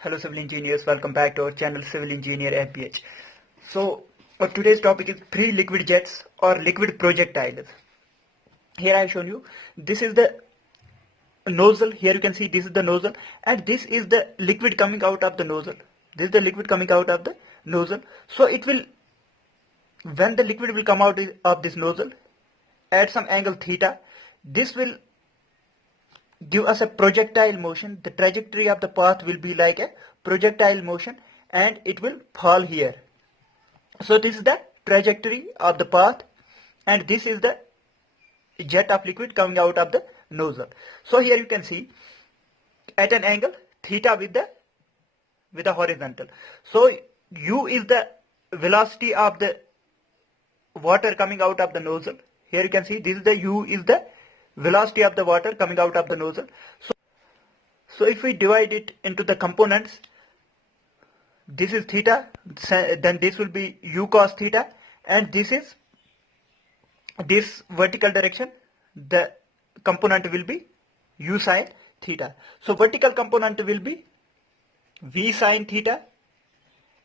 Hello civil engineers, welcome back to our channel Civil Engineer MPH. So today's topic is pre-liquid jets or liquid projectiles. Here I have shown you, this is the nozzle. Here you can see this is the nozzle and this is the liquid coming out of the nozzle. This is the liquid coming out of the nozzle. So it will, when the liquid will come out of this nozzle at some angle theta, this will give us a projectile motion. The trajectory of the path will be like a projectile motion and it will fall here. So this is the trajectory of the path and this is the jet of liquid coming out of the nozzle. So here you can see at an angle theta with the horizontal. So u is the velocity of the water coming out of the nozzle. Here you can see this is the u is the velocity of the water coming out of the nozzle. So if we divide it into the components, this is theta, then this will be u cos theta, and this is this vertical direction, the component will be u sin theta. So vertical component will be v sin theta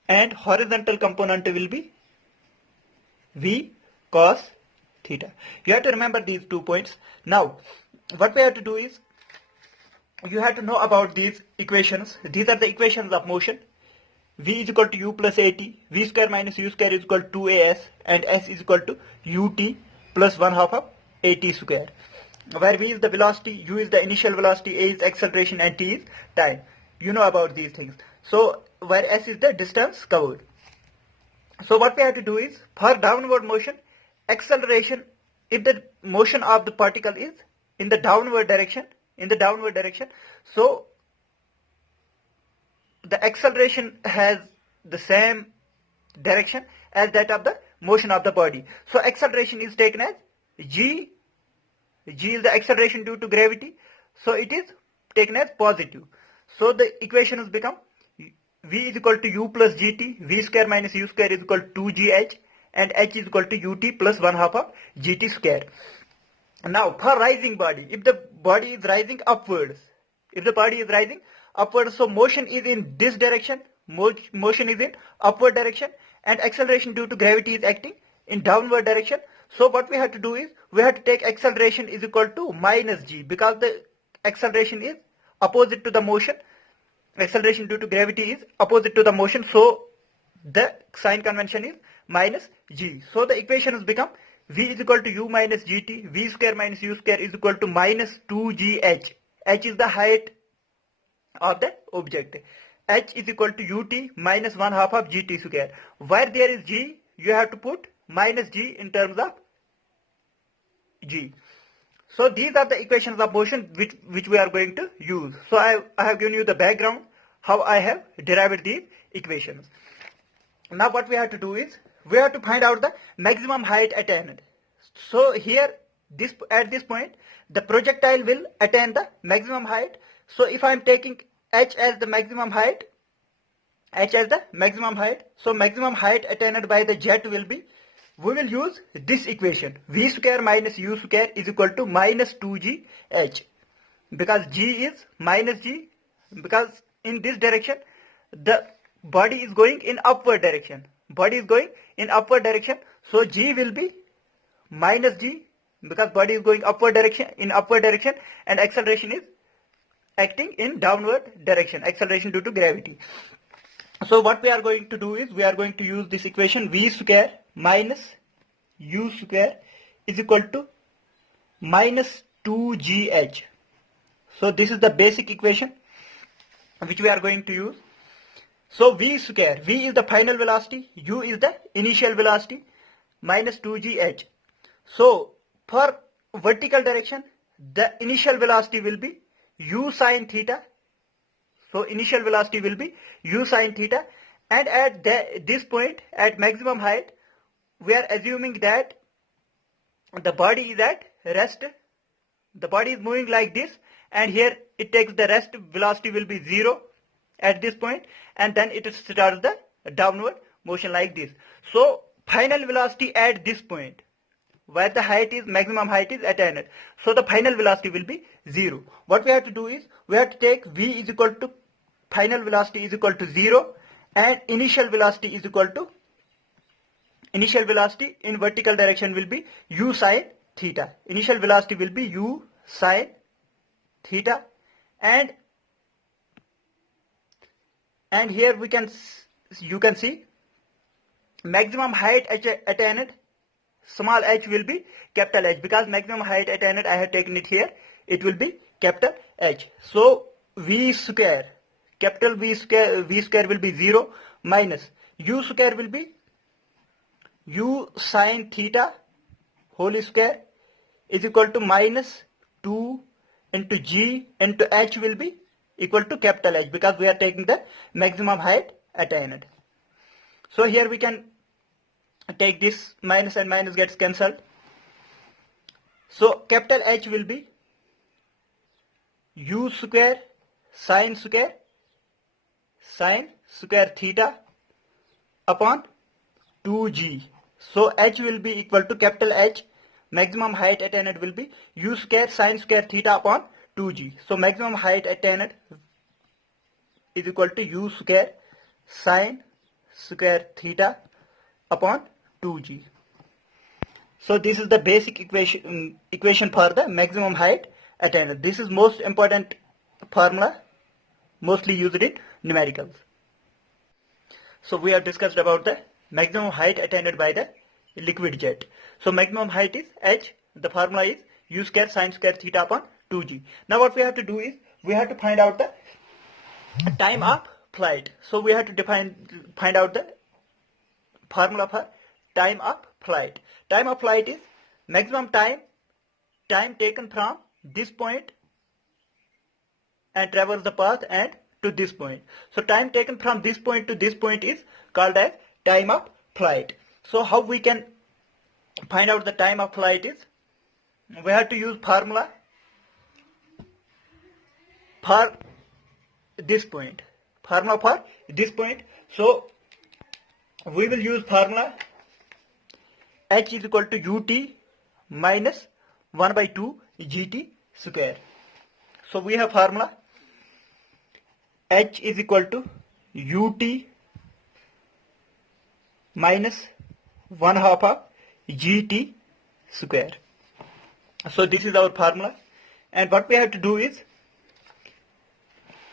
and horizontal component will be v cos theta. You have to remember these 2 points. Now what we have to do is, you have to know about these equations. These are the equations of motion. V is equal to u plus at, v square minus u square is equal to 2as, and s is equal to ut plus 1/2 of at square, where v is the velocity, u is the initial velocity, a is acceleration, and t is time. You know about these things. So where s is the distance covered. So what we have to do is, for downward motion, acceleration, if the motion of the particle is in the downward direction, so the acceleration has the same direction as that of the motion of the body. So acceleration is taken as g. G is the acceleration due to gravity, so it is taken as positive. So the equations become v is equal to u plus gt, v square minus u square is equal to 2gh, and h is equal to ut plus 1/2 of gt square. Now for rising body, if the body is rising upwards, so motion is in this direction, motion is in upward direction, and acceleration due to gravity is acting in downward direction. So what we have to do is, we have to take acceleration is equal to minus g, because the acceleration is opposite to the motion. Acceleration due to gravity is opposite to the motion, so the sign convention is minus g. So the equations become v is equal to u minus gt, v square minus u square is equal to minus 2gh. H is the height of the object. H is equal to ut minus 1/2 of gt square. Where there is g, you have to put minus g in terms of g. So these are the equations of motion which we are going to use. So I have given you the background, how I have derived these equations. Now what we have to do is, we have to find out the maximum height attained. So here, at this point, the projectile will attain the maximum height. So if I am taking h as the maximum height, so maximum height attained by the jet will be, we will use this equation, v square minus u square is equal to minus 2gh, because g is minus g, because in this direction the body is going in upward direction. So g will be minus g, because body is going upward direction, and acceleration is acting in downward direction, acceleration due to gravity. So what we are going to do is, we are going to use this equation, v square minus u square is equal to minus 2gh. So this is the basic equation which we are going to use. So v square, v is the final velocity, u is the initial velocity, minus 2gh. So for vertical direction, the initial velocity will be u sin theta. So initial velocity will be u sin theta, and at this point, at maximum height, we are assuming that the body is at rest. The body is moving like this, and here it takes the rest, velocity will be 0 at this point, and then it starts the downward motion like this. So final velocity at this point, where the height is, maximum height is attained, so the final velocity will be 0. What we have to do is, we have to take v is equal to final velocity is equal to 0 and initial velocity is equal to, initial velocity in vertical direction will be u sine theta. Initial velocity will be u sine theta, and here you can see maximum height attained, small h will be capital H, because maximum height attained I have taken it here, it will be capital H. So v square, capital V square will be 0 minus u square will be u sine theta whole square is equal to minus 2 into g into h will be equal to capital H, because we are taking the maximum height attained. So here we can take this minus and minus gets cancelled. So capital H will be u square sine square theta upon 2g. So h will be equal to capital H, maximum height attained will be u square sine square theta upon 2g. So maximum height attained is equal to u square sine square theta upon 2g. So this is the basic equation for the maximum height attained. This is most important formula, mostly used in numericals. So we have discussed about the maximum height attained by the liquid jet. So maximum height is h, the formula is u square sine square theta upon 2g. Now what we have to do is, we have to find out the time of flight. So we have to find out the formula for time of flight. Time of flight is maximum time taken from this point and traverse the path and to this point. So time taken from this point to this point is called as time of flight. So how we can find out the time of flight is, we have to use formula for this point. Formula for this point. So we will use formula h is equal to ut minus 1 by 2 gt square. So we have formula h is equal to ut minus 1/2 of gt square. So this is our formula, and what we have to do is,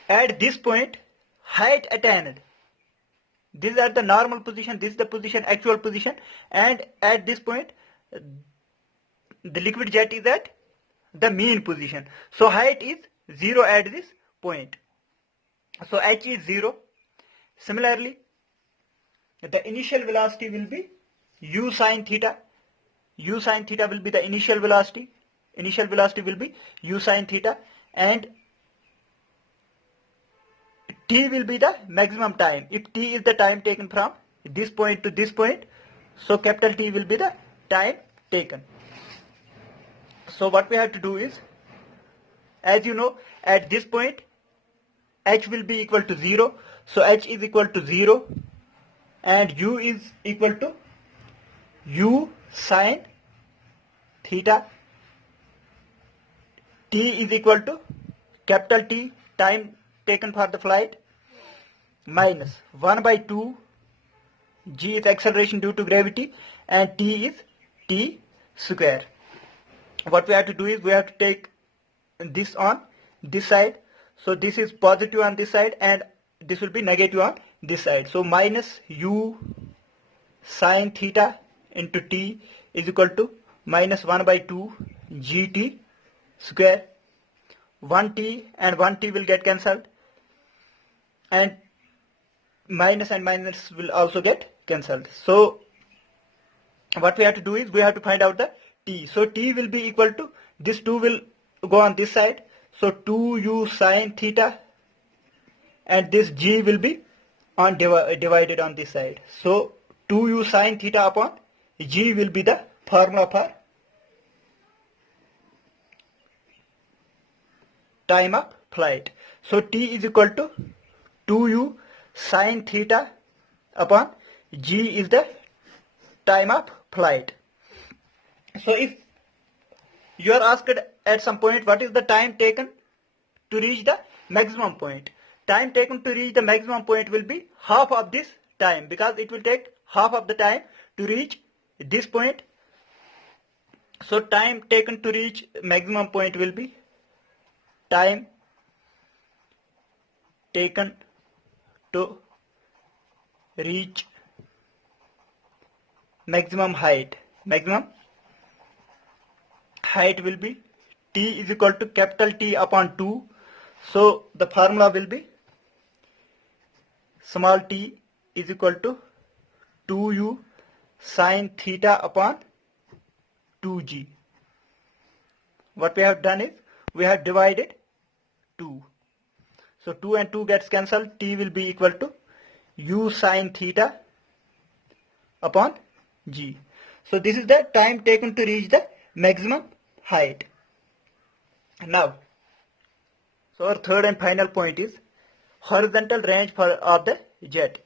at this point height attained, this is at the normal position, this is the position, actual position, and at this point the liquid jet is at the mean position. So height is 0 at this point. So h is 0. Similarly, the initial velocity will be u sine theta. U sine theta will be the initial velocity. Initial velocity will be u sine theta, and t will be the maximum time. If t is the time taken from this point to this point, so capital T will be the time taken. So what we have to do is, as you know, at this point h will be equal to 0. So h is equal to 0 and u is equal to u sine theta. T is equal to capital T, time taken for the flight, minus 1 by 2 g is acceleration due to gravity, and t is t square. What we have to do is, we have to take this on this side. So this is positive on this side and this will be negative on this side. So minus u sine theta into t is equal to minus 1 by 2 gt square. 1t and 1t will get cancelled, and minus will also get cancelled. So what we have to do is, we have to find out the t. So t will be equal to, this 2 will go on this side, so 2u sine theta, and this g will be on divided on this side. So 2u sine theta upon g will be the formula for time of flight. So t is equal to 2u sine theta upon g is the time of flight. So if you are asked at some point what is the time taken to reach the maximum point, time taken to reach the maximum point will be half of this time, because it will take half of the time to reach this point. So time taken to reach maximum point will be time taken to reach maximum height. Maximum height will be T is equal to capital T upon 2. So the formula will be small t is equal to 2u sine theta upon 2g. What we have done is we have divided 2. So 2 and 2 gets cancelled. T will be equal to u sine theta upon g. So this is the time taken to reach the maximum height. Now, so our third and final point is horizontal range of the jet.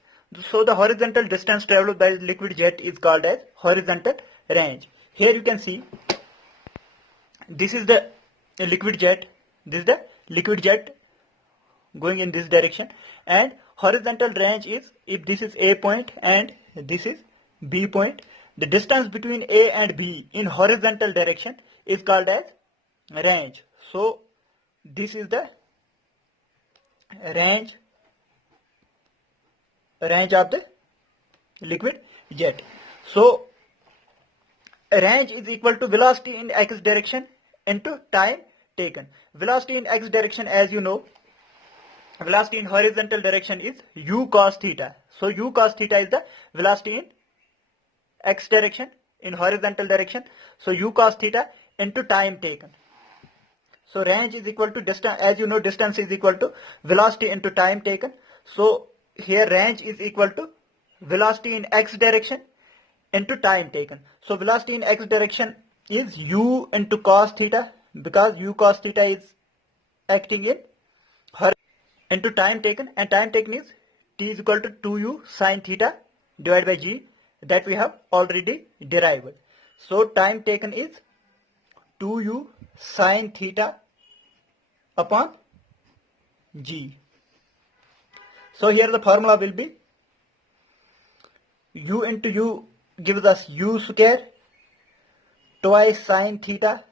So the horizontal distance traveled by the liquid jet is called as horizontal range. Here you can see this is the liquid jet. This is the liquid jet going in this direction, and horizontal range is if this is A point and this is B point, the distance between A and B in horizontal direction is called as range. So this is the range of the liquid jet. So range is equal to velocity in x direction into time taken. Velocity in x direction, as you know, velocity in horizontal direction is u cos theta. So u cos theta is the velocity in x direction, in horizontal direction. So u cos theta into time taken. So range is equal to distance, as you know, distance is equal to velocity into time taken. So here range is equal to velocity in x direction into time taken. So velocity in x direction is u into cos theta, because u cos theta is acting in into time taken, and time taken is t is equal to 2u sine theta divided by g, that we have already derived. So time taken is 2u sine theta upon g. So here the formula will be u into u gives us u square twice sine theta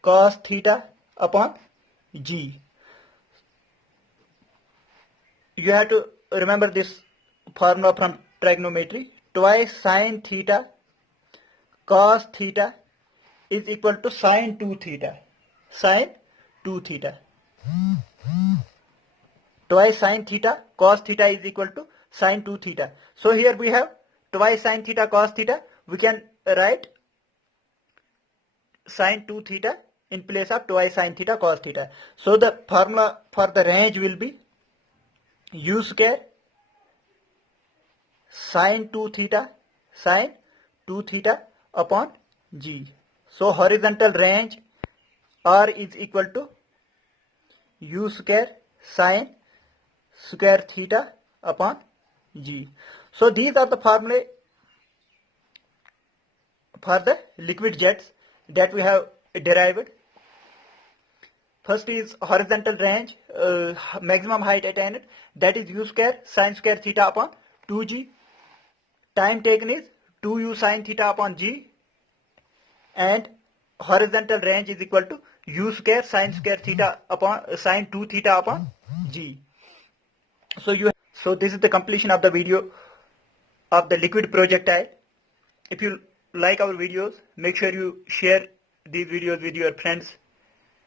cos theta upon g. You have to remember this formula from trigonometry. Twice sine theta cos theta is equal to sine 2 theta. Sine 2 theta. Twice sine theta cos theta is equal to sine 2 theta. So here we have twice sine theta cos theta. We can write sine 2 theta in place of twice sine theta cos theta. So the formula for the range will be u square sine 2 theta upon g. So horizontal range R is equal to u square sine square theta upon g. So these are the formulae for the liquid jets that we have derived. First is horizontal range, maximum height attained, that is u square sine square theta upon 2g. Time taken is 2u sine theta upon g, and horizontal range is equal to u square sine square theta upon sine 2 theta upon g. So this is the completion of the video of the liquid projectile. If you like our videos, make sure you share these videos with your friends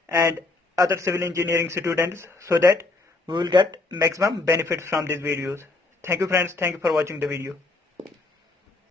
and other civil engineering students, so that we will get maximum benefit from these videos. Thank you friends, thank you for watching the video.